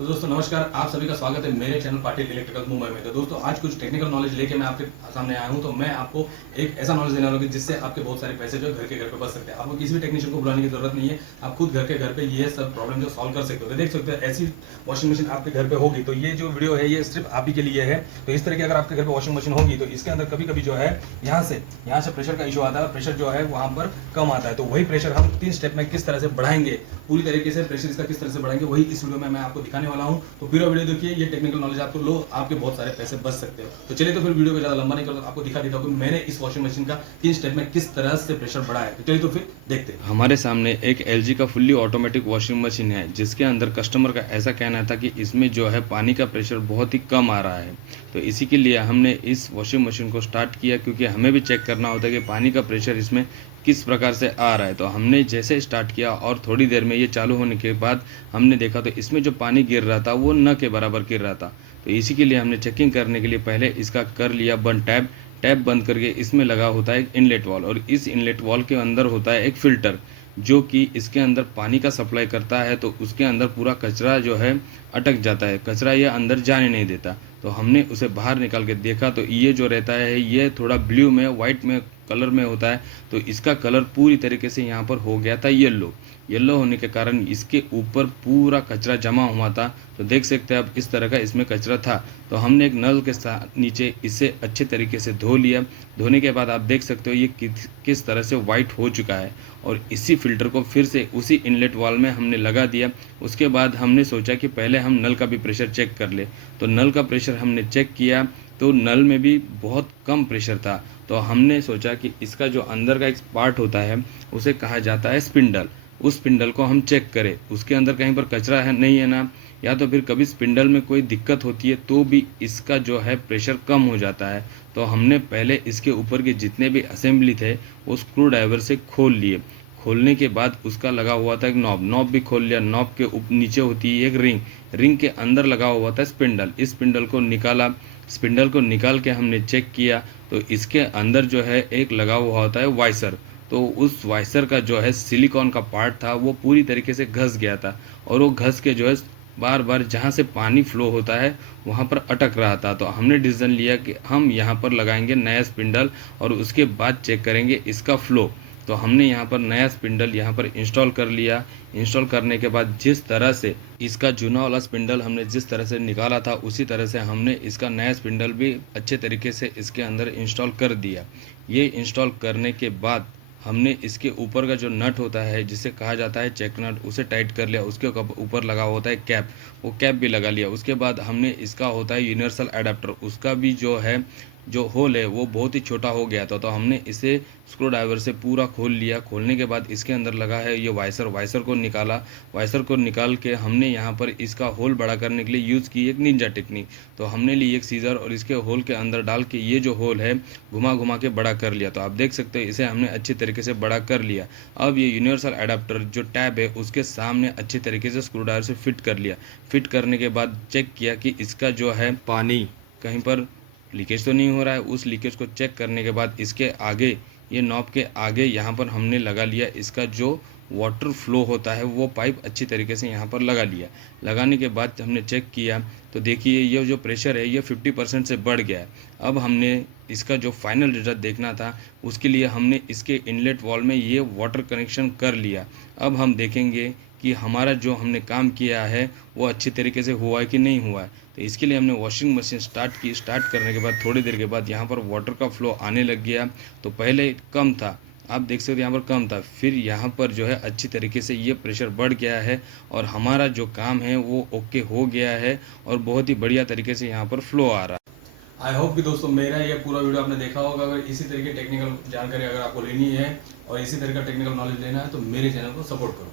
तो दोस्तों नमस्कार, आप सभी का स्वागत है मेरे चैनल पाटिल इलेक्ट्रिकल मुंबई में। तो दोस्तों आज कुछ टेक्निकल नॉलेज लेके मैं आपके सामने आया हूं। तो मैं आपको एक ऐसा नॉलेज देने वाला हूं जिससे आपके बहुत सारे पैसे जो घर के घर पे बच सकते हैं। आपको किसी भी टेक्नीशियन को बुलाने की जरूरत नहीं है, आप खुद घर के घर पे ये सब प्रॉब्लम जो सॉल्व कर सकते हो। तो देख सकते हो ऐसी वॉशिंग मशीन आपके घर पे होगी, तो ये जो वीडियो है ये सिर्फ आप ही के लिए है। तो इस तरह की अगर आपके घर पे वॉशिंग मशीन होगी तो इसके अंदर कभी कभी जो है यहाँ से प्रेशर का इशू आता है, प्रेशर जो है वहाँ पर कम आता है। तो वही प्रेशर हम 3 स्टेप में किस तरह से बढ़ाएंगे, पूरी तरीके से प्रेशर इसका किस तरह से बढ़ाएंगे, वही इस वीडियो में मैं आपको दिखाने वाला हूँ। तो पूरा वीडियो देखिए, ये टेक्निकल नॉलेज आपको लो, आपके बहुत सारे पैसे बच सकते हो। तो चलिए तो फिर वीडियो को ज्यादा लंबा नहीं करता, आपको दिखा देता हूँ कि मैंने इस वॉशिंग मशीन का 3 स्टेप में किस तरह से प्रेशर बढ़ाया है। तो चलिए तो फिर देखते हैं। हमारे सामने एक LG का फुल्ली ऑटोमेटिक वॉशिंग मशीन है, जिसके अंदर कस्टमर का ऐसा कहना था कि इसमें जो है पानी का प्रेशर बहुत ही कम आ रहा है। तो इसी के लिए हमने इस वॉशिंग मशीन को स्टार्ट किया, क्योंकि हमें भी चेक करना होता है कि पानी का प्रेशर इसमें किस प्रकार से आ रहा है। तो हमने जैसे स्टार्ट किया और थोड़ी देर में ये चालू होने के बाद हमने देखा तो इसमें जो पानी गिर रहा था वो न के बराबर गिर रहा था। तो इसी के लिए हमने चेकिंग करने के लिए पहले इसका कर लिया बंद। टैप बंद करके इसमें लगा होता है एक इनलेट वॉल, और इस इनलेट वॉल के अंदर होता है एक फ़िल्टर जो कि इसके अंदर पानी का सप्लाई करता है। तो उसके अंदर पूरा कचरा जो है अटक जाता है, कचरा ये अंदर जाने नहीं देता। तो हमने उसे बाहर निकाल के देखा तो ये जो रहता है ये थोड़ा ब्लू में वाइट में कलर में होता है। तो इसका कलर पूरी तरीके से यहाँ पर हो गया था येलो होने के कारण इसके ऊपर पूरा कचरा जमा हुआ था। तो देख सकते हैं अब इस तरह का इसमें कचरा था। तो हमने एक नल के साथ नीचे इसे अच्छे तरीके से धो लिया। धोने के बाद आप देख सकते हो ये किस तरह से वाइट हो चुका है, और इसी फिल्टर को फिर से उसी इनलेट वाल में हमने लगा दिया। उसके बाद हमने सोचा कि पहले हम नल का भी प्रेशर चेक कर ले। तो नल का प्रेशर हमने चेक किया तो नल में भी बहुत कम प्रेशर था। तो हमने सोचा कि इसका जो अंदर का एक पार्ट होता है उसे कहा जाता है स्पिंडल, उस स्पिंडल को हम चेक करें उसके अंदर कहीं पर कचरा है नहीं है ना, या तो फिर कभी स्पिंडल में कोई दिक्कत होती है तो भी इसका जो है प्रेशर कम हो जाता है। तो हमने पहले इसके ऊपर के जितने भी असेंबली थे वो स्क्रू ड्राइवर से खोल लिए। खोलने के बाद उसका लगा हुआ था एक नॉब भी खोल लिया। नॉब के नीचे होती है एक रिंग के अंदर लगा हुआ था स्पिंडल। इस स्पिंडल को निकाला, स्पिंडल को निकाल के हमने चेक किया तो इसके अंदर जो है एक लगा हुआ होता है वाइसर। तो उस वाइसर का जो है सिलिकॉन का पार्ट था वो पूरी तरीके से घस गया था, और वो घस के जो है बार बार जहाँ से पानी फ्लो होता है वहाँ पर अटक रहा था। तो हमने डिसीजन लिया कि हम यहाँ पर लगाएंगे नया स्पिंडल और उसके बाद चेक करेंगे इसका फ्लो। तो हमने यहाँ पर नया स्पिंडल यहाँ पर इंस्टॉल कर लिया। इंस्टॉल करने के बाद जिस तरह से इसका जूना वाला स्पिंडल हमने जिस तरह से निकाला था उसी तरह से हमने इसका नया स्पिंडल भी अच्छे तरीके से इसके अंदर इंस्टॉल कर दिया। ये इंस्टॉल करने के बाद हमने इसके ऊपर का जो नट होता है जिसे कहा जाता है चेक नट, उसे टाइट कर लिया। उसके ऊपर लगा होता है कैप, वो कैप भी लगा लिया। उसके बाद हमने इसका होता है यूनिवर्सल अडेप्टर, उसका भी जो है जो होल है वो बहुत ही छोटा हो गया था। तो हमने इसे स्क्रू ड्राइवर से पूरा खोल लिया। खोलने के बाद इसके अंदर लगा है ये वाइसर को निकाला। वाइसर को निकाल के हमने यहाँ पर इसका होल बड़ा करने के लिए यूज़ की एक निंजा टेक्निक। तो हमने ली एक सीजर और इसके होल के अंदर डाल के ये जो होल है घुमा घुमा के बड़ा कर लिया। तो आप देख सकते हैं इसे हमने अच्छी तरीके से बड़ा कर लिया। अब ये यूनिवर्सल अडेप्टर जो टैब है उसके सामने अच्छी तरीके से स्क्रू ड्राइवर से फिट कर लिया। फिट करने के बाद चेक किया कि इसका जो है पानी कहीं पर लीकेज तो नहीं हो रहा है। उस लीकेज को चेक करने के बाद इसके आगे ये नॉब के आगे यहाँ पर हमने लगा लिया इसका जो वाटर फ्लो होता है वो पाइप अच्छी तरीके से यहाँ पर लगा लिया। लगाने के बाद हमने चेक किया तो देखिए ये जो प्रेशर है ये 50% से बढ़ गया है। अब हमने इसका जो फाइनल रिजल्ट देखना था उसके लिए हमने इसके इनलेट वॉल में ये वाटर कनेक्शन कर लिया। अब हम देखेंगे कि हमारा जो हमने काम किया है वो अच्छी तरीके से हुआ है कि नहीं हुआ है। तो इसके लिए हमने वॉशिंग मशीन स्टार्ट की। स्टार्ट करने के बाद थोड़ी देर के बाद यहाँ पर वाटर का फ्लो आने लग गया। तो पहले कम था, आप देख सकते हो यहाँ पर कम था, फिर यहाँ पर जो है अच्छी तरीके से ये प्रेशर बढ़ गया है और हमारा जो काम है वो ओके हो गया है और बहुत ही बढ़िया तरीके से यहाँ पर फ्लो आ रहा है। आई होप कि दोस्तों मेरा ये पूरा वीडियो आपने देखा होगा। अगर इसी तरह की टेक्निकल जानकारी अगर आपको लेनी है और इसी तरह का टेक्निकल नॉलेज लेना है तो मेरे चैनल को सपोर्ट करो।